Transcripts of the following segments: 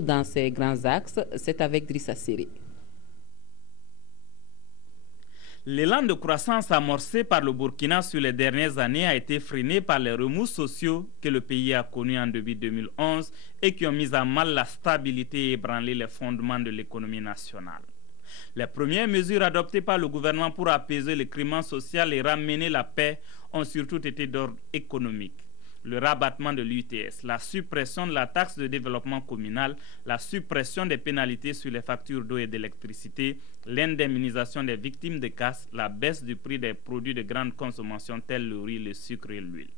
Dans ces grands axes, c'est avec Drissa Séré. L'élan de croissance amorcé par le Burkina sur les dernières années a été freiné par les remous sociaux que le pays a connus en début 2011 et qui ont mis à mal la stabilité et ébranlé les fondements de l'économie nationale. Les premières mesures adoptées par le gouvernement pour apaiser le climat social et ramener la paix ont surtout été d'ordre économique. Le rabattement de l'UTS, la suppression de la taxe de développement communal, la suppression des pénalités sur les factures d'eau et d'électricité, l'indemnisation des victimes de casse, la baisse du prix des produits de grande consommation tels le riz, le sucre et l'huile.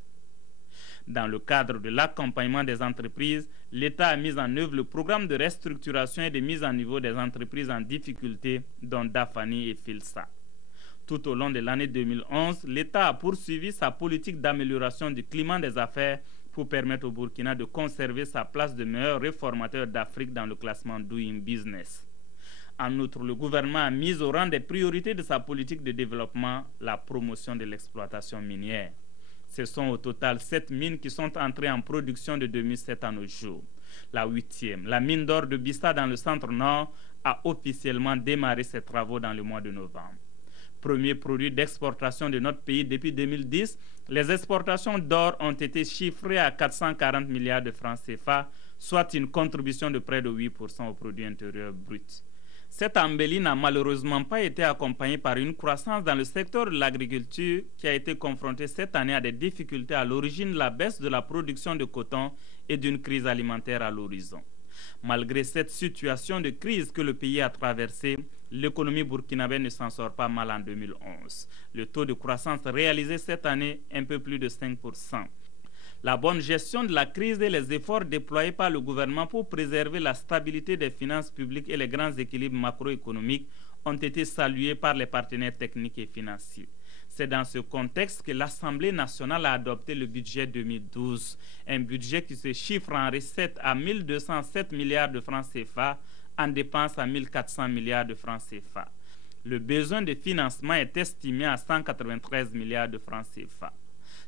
Dans le cadre de l'accompagnement des entreprises, l'État a mis en œuvre le programme de restructuration et de mise à niveau des entreprises en difficulté, dont Dafani et Filsa. Tout au long de l'année 2011, l'État a poursuivi sa politique d'amélioration du climat des affaires pour permettre au Burkina de conserver sa place de meilleur réformateur d'Afrique dans le classement Doing Business. En outre, le gouvernement a mis au rang des priorités de sa politique de développement la promotion de l'exploitation minière. Ce sont au total 7 mines qui sont entrées en production de 2007 à nos jours. La 8e, la mine d'or de Bista dans le centre-nord, a officiellement démarré ses travaux dans le mois de novembre. Premier produit d'exportation de notre pays depuis 2010, les exportations d'or ont été chiffrées à 440 milliards de francs CFA, soit une contribution de près de 8% au produit intérieur brut. Cette embellie n'a malheureusement pas été accompagnée par une croissance dans le secteur de l'agriculture qui a été confronté cette année à des difficultés à l'origine de la baisse de la production de coton et d'une crise alimentaire à l'horizon. Malgré cette situation de crise que le pays a traversée, l'économie burkinabé ne s'en sort pas mal en 2011. Le taux de croissance réalisé cette année, un peu plus de 5%. La bonne gestion de la crise et les efforts déployés par le gouvernement pour préserver la stabilité des finances publiques et les grands équilibres macroéconomiques ont été salués par les partenaires techniques et financiers. C'est dans ce contexte que l'Assemblée nationale a adopté le budget 2012, un budget qui se chiffre en recettes à 1 207 milliards de francs CFA, en dépenses à 1 400 milliards de francs CFA. Le besoin de financement est estimé à 193 milliards de francs CFA.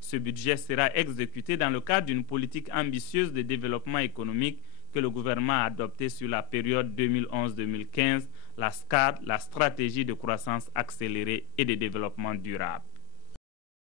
Ce budget sera exécuté dans le cadre d'une politique ambitieuse de développement économique que le gouvernement a adoptée sur la période 2011-2015, la SCAD, la stratégie de croissance accélérée et de développement durable.